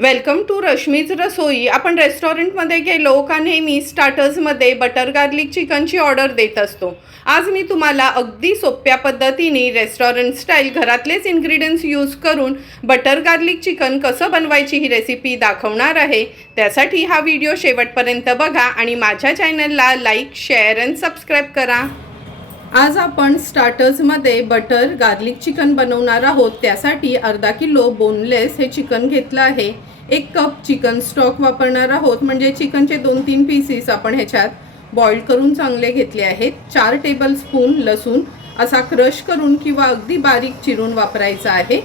Welcome to Rashmi's रसोई। आपण रेस्टॉरंटमध्ये गेलो का नेहमी स्टार्टर्समध्ये बटर गार्लिक चिकनची ऑर्डर देत असतो। आज मी तुम्हाला अगदी सोप्या पद्धतीने रेस्टॉरंट स्टाईल घरातलेच इन्ग्रेडियंट्स यूज करून बटर गार्लिक चिकन कसं बनवायची ही रेसिपी दाखवणार आहे। त्यासाठी हा व्हिडिओ शेवटपर्यंत बघा आणि माझ्या चॅनलला लाईक, शेअर आणि सबस्क्राईब करा। आज आपण स्टार्टर्समध्ये बटर गार्लिक चिकन बनवणार आहोत। त्यासाठी अर्धा किलो बोनलेस हे चिकन घेतलं आहे। 1 कप चिकन स्टॉक वापरणार आहोत, म्हणजे चिकनचे 2-3 पीसेस आपण ह्याच्यात बॉईल करून चांगले घेतले आहेत। 4 टेबलस्पून लसूण असा क्रश करून किंवा अगदी बारीक चिरून वापरायचा आहे।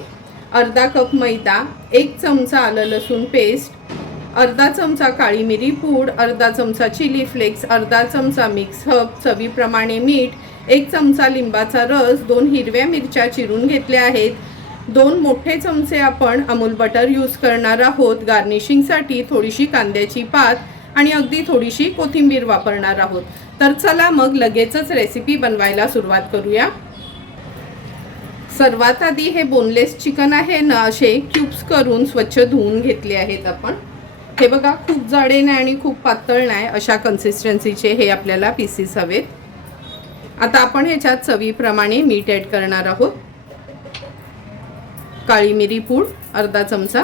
अर्धा कप मैदा, 1 चमचा आलं लसूण पेस्ट, अर्धा चमचा काळी मिरी पूड, अर्धा चमचा चिली फ्लेक्स, अर्धा चमचा मिक्स हर्ब, चवीप्रमाणे मीठ, 1 चमचा लिंबाचा रस, 2 हिरव्या मिरच्या चिरून घेतल्या आहेत। 2 मोठे चमचे आपण अमूल बटर यूज करणार आहोत। गार्निशिंगसाठी थोडीशी कांद्याची पात आणि अगदी थोडीशी कोथिंबीर वापरणार आहोत। तर चला मग लगेचच रेसिपी बनवायला सुरुवात करूया। सर्वात आधी हे बोनलेस चिकन आहे ना, असे क्यूब्स करून स्वच्छ धुवून घेतले आहेत आपण। हे बघा, खूप जाडे नाही आणि खूप पातळ नाही, अशा कन्सिस्टन्सीचे हे आपल्याला पीसेस हवेत। आता आपण ह्याच्यात चवीप्रमाणे मीठ ॲड करणार आहोत। काळी मिरी पूड अर्धा चमचा,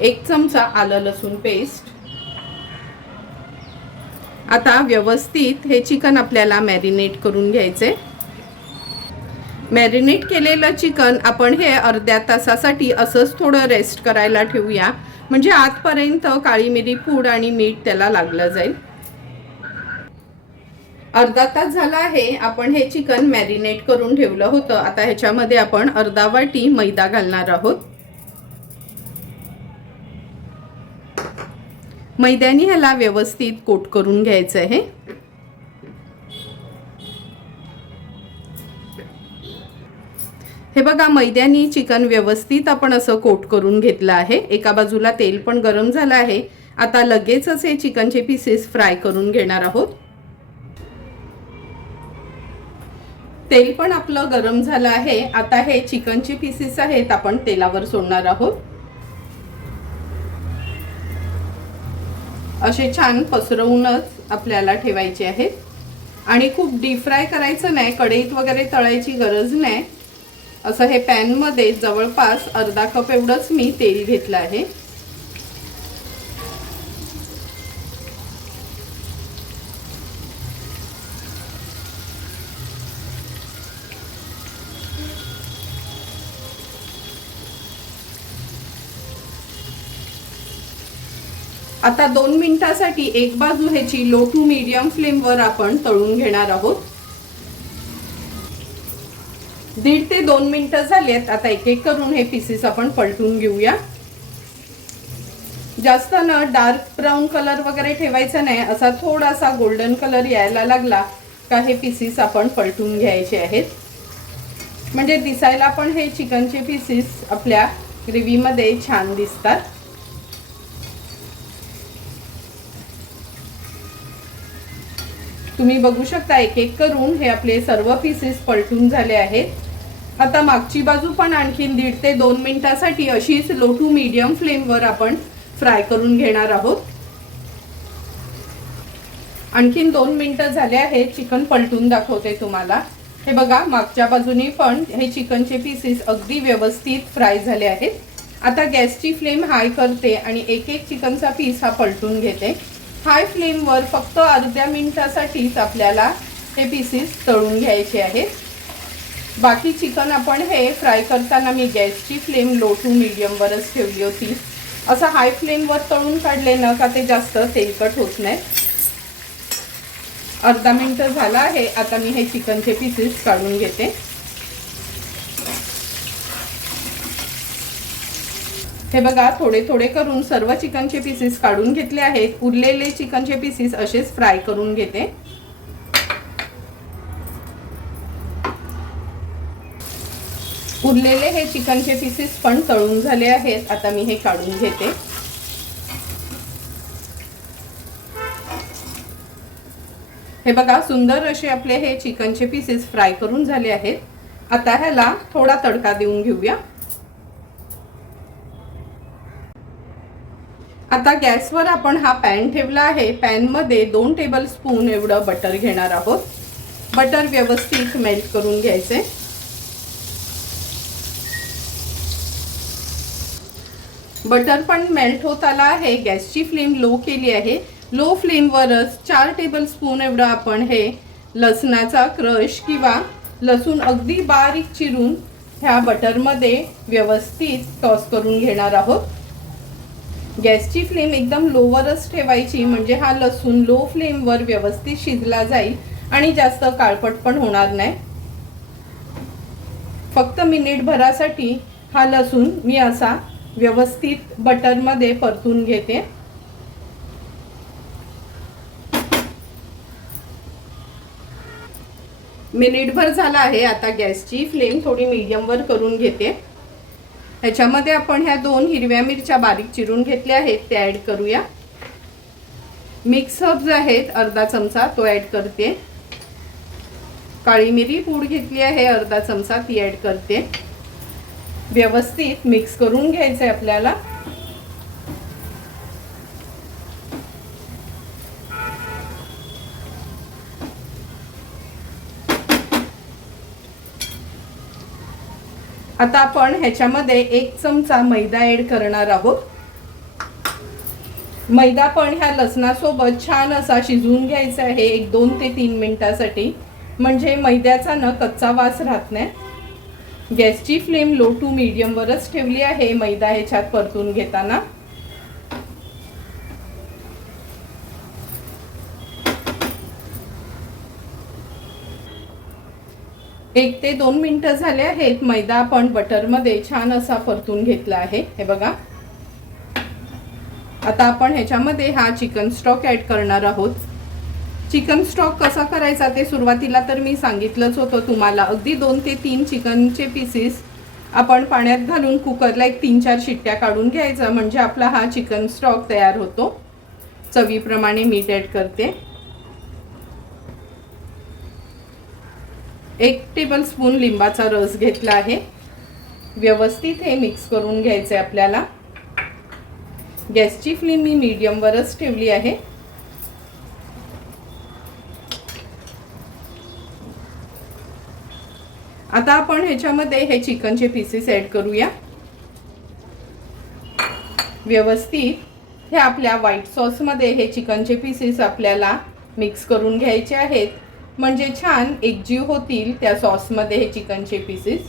एक चमचा आलं लसूण पेस्ट। आता व्यवस्थित हे चिकन आपल्याला मॅरिनेट करून घ्यायचे। मॅरिनेट केलेलं चिकन आपण हे अर्ध्या तासासाठी असंच थोडं रेस्ट करायला ठेवूया, म्हणजे आतपर्यंत काळी मिरी पूड आणि मीठ त्याला लागलं जाईल। अर्धा तास झाला आहे आपण हे चिकन मॅरिनेट करून ठेवलं होतं। आता ह्याच्यामध्ये आपण अर्धा वाटी मैदा घालणार आहोत। मैद्याने ह्याला व्यवस्थित कोट करून घ्यायचं आहे। हे बघा, मैद्याने चिकन व्यवस्थित आपण असं कोट करून घेतलं आहे। एका बाजूला तेल पण गरम झालं आहे। आता लगेचच हे चिकनचे पीसेस फ्राय करून घेणार आहोत। तेल पण आपलं गरम झालं आहे। आता हे चिकनचे पीसेस आहेत आपण तेलावर सोडणार आहोत। असे छान पसरवूनच आपल्याला ठेवायचे आहेत आणि खूप डीप फ्राय करायचं नाही, कढईत वगैरे तळायची गरज नाही। असं हे पॅन मध्ये जवळपास अर्धा कप एवढंच मी तेल घेतलं आहे। आता 2 मिनिटांसाठी एक बाजू ह्याची लो टू मीडियम फ्लेमवर आपण तळून घेणार आहोत। 1.5 ते 2 मिनिटं झालेत। आता एक एक करून हे पीसेस आपण पलटून घेऊया। जास्त ना डार्क ब्राऊन कलर वगैरे ठेवायचा नाही, असा थोडासा गोल्डन कलर यायला लागला का हे पीसेस आपण पलटून घ्यायचे आहेत, म्हणजे दिसायला पण हे चिकनचे पीसेस आपल्या ग्रेव्हीमध्ये छान दिसतात। तुम्ही बघू शकता एक एक करून हे आपले सर्व पीसेस पलटून झाले आहेत। आता मागची बाजू पण आणखीन 1.5 ते 2 मिनिटांसाठी अशीच लो टू मीडियम फ्लेमवर आपण फ्राय करून घेणार आहोत। आणखीन 2 मिनिटं झाले आहेत। चिकन पलटून दाखवते तुम्हाला। हे बघा, मागच्या बाजूने पण हे चिकनचे पीसेस अगदी व्यवस्थित फ्राय झाले आहेत। आता गॅसची फ्लेम हाय करते आणि एक एक चिकनचा पीस हा पलटून घेते। हाय फ्लेमवर फक्त अर्ध्या मिनिटासाठीच आपल्याला हे पीसेस तळून घ्यायचे आहेत। बाकी चिकन आपण हे फ्राय करताना मी गॅसची फ्लेम लो टू मीडियमवरच ठेवली होती। असं हाय फ्लेमवर तळून काढले ना का ते जास्त तेलकट होत नाही। अर्धा मिनिट झाला आहे। आता मी हे चिकनचे पीसेस काढून घेते। हे बघा, थोडे थोडे करून सर्व चिकनचे पीसेस काढून घेतले आहेत। उरलेले चिकनचे पीसेस असेच फ्राय करून घेते। उरलेले हे चिकनचे पीसेस पण तळून झाले आहेत। आता मी हे काढून घेते। हे बघा, सुंदर असे आपले हे चिकनचे पीसेस फ्राय करून झाले आहेत। आता ह्याला थोडा तडका देऊन घेऊया. आता गॅसवर आपण हा पॅन ठेवला आहे. पॅनमध्ये 2 टेबलस्पून एवढं बटर घेणार आहोत. बटर व्यवस्थित मेल्ट करून घ्यायचे. बटर पण मेल्ट होत आला आहे. गॅसची फ्लेम लो केली आहे. लो फ्लेमवरच 4 टेबलस्पून एवढं आपण हे लसणाचा क्रश किंवा लसूण अगदी बारीक चिरून ह्या बटरमध्ये व्यवस्थित टॉस करून घेणार आहोत. गॅसची फ्लेम एकदम लोवरच ठेवायची, म्हणजे हा लसूण लो फ्लेमवर व्यवस्थित शिजला जाईल आणि जास्त काळपट पण होणार नाही. फक्त मिनिटभरासाठी हा लसूण मी असा व्यवस्थित बटरमध्ये परतून घेते. मिनिटभर झाला आहे. आता गॅसची फ्लेम थोडी मीडियमवर करून घेते. ह्याच्यामध्ये आपण ह्या 2 हिरव्या मिरच्या बारीक चिरून घेतल्या आहेत त्या ॲड करूया. मिक्स हर्ब्स आहेत अर्धा चमचा, तो ॲड करते. काळी मिरी पूड घेतली आहे अर्धा चमचा, ती ॲड करते. व्यवस्थित मिक्स करून घ्यायचं आहे आपल्याला. आता आपण ह्याच्यामध्ये 1 चमचा मैदा ॲड करणार आहोत. मैदा पण ह्या लसणासोबत छान असा शिजवून घ्यायचा आहे 1-2 ते 3 मिनिटासाठी, म्हणजे मैद्याचा न कच्चा वास राहत नाही. गॅसची फ्लेम लो टू मीडियमवरच ठेवली आहे मैदा ह्याच्यात परतून घेताना. एक ते 2 मिनिटं झाले आहेत. मैदा आपण बटरमध्ये छान असा परतून घेतला आहे, हे बघा. आता आपण ह्याच्यामध्ये हा चिकन स्टॉक ॲड करणार आहोत. चिकन स्टॉक कसा करायचा ते सुरुवातीला तर मी सांगितलंच होतं तुम्हाला. अगदी 2 ते 3 चिकनचे पीसेस आपण पाण्यात घालून कुकरला 1-3-4 शिट्ट्या काढून घ्यायचा, म्हणजे आपला हा चिकन स्टॉक तयार होतो. चवीप्रमाणे मीठ ॲड करते. 1 टेबलस्पून लिंबाचा रस घेतला आहे. व्यवस्थित हे मिक्स करून घ्यायचे आपल्याला. गॅसची फ्लेम मी मीडियमवरच ठेवली आहे. आता आपण ह्याच्यामध्ये हे चिकनचे पीसेस ॲड करूया. व्यवस्थित हे आपल्या व्हाईट सॉसमध्ये हे चिकनचे पीसेस आपल्याला मिक्स करून घ्यायचे आहेत, म्हणजे छान एकजीव होतील त्या सॉसमध्ये हे चिकनचे पीसेस.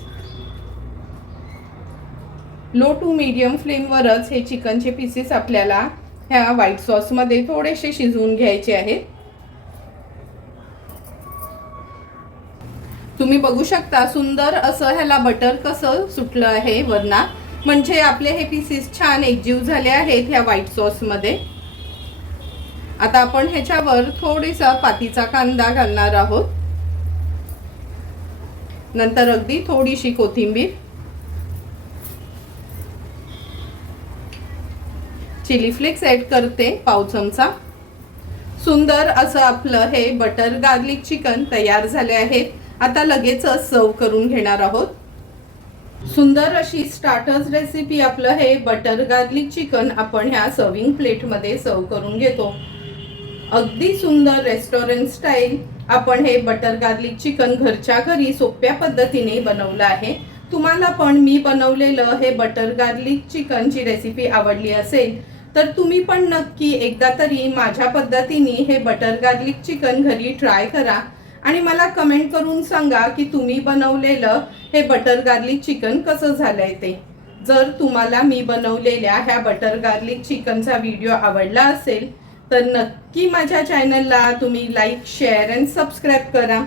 लो टू मीडियम फ्लेमवरच हे चिकनचे पीसेस आपल्याला ह्या व्हाईट सॉसमध्ये थोडेसे शिजवून घ्यायचे आहेत. तुम्ही बघू शकता सुंदर असं ह्याला बटर कसं सुटलं आहे वरना, म्हणजे आपले हे पीसेस छान एकजीव झाले आहेत ह्या व्हाईट सॉसमध्ये. आता आपण ह्याच्यावर थोडासा पातीचा कांदा घालणार आहोत. नंतर अगदी थोडीशी कोथिंबीर, चिली फ्लेक्स ॲड करते 1/2 चमचा. सुंदर असं आपलं हे बटर गार्लिक चिकन तयार झाले आहे. आता लगेचच सर्व करून घेणार आहोत. सुंदर अशी स्टार्टर्स रेसिपी आपलं हे बटर गार्लिक चिकन आपण ह्या सर्विंग प्लेटमध्ये सर्व करून घेतो. अगदी सुंदर रेस्टॉरंट स्टाईल आपण हे बटर गार्लिक चिकन घरच्या घरी सोप्या पद्धतीने बनवलं आहे. तुम्हाला पण मी बनवलेलं हे बटर गार्लिक चिकनची रेसिपी आवडली असेल तर तुम्ही पण नक्की एकदा तरी माझ्या पद्धतीने हे बटर गार्लिक चिकन घरी ट्राय करा आणि मला कमेंट करून सांगा की तुम्ही बनवलेलं हे बटर गार्लिक चिकन कसं झालंय ते. जर तुम्हाला मी बनवलेल्या ह्या बटर गार्लिक चिकनचा व्हिडिओ आवडला असेल तर नक्की माझ्या चॅनलला तुम्ही लाईक, शेअर अँड सबस्क्राईब करा.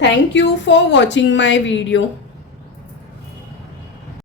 Thank you for watching my video.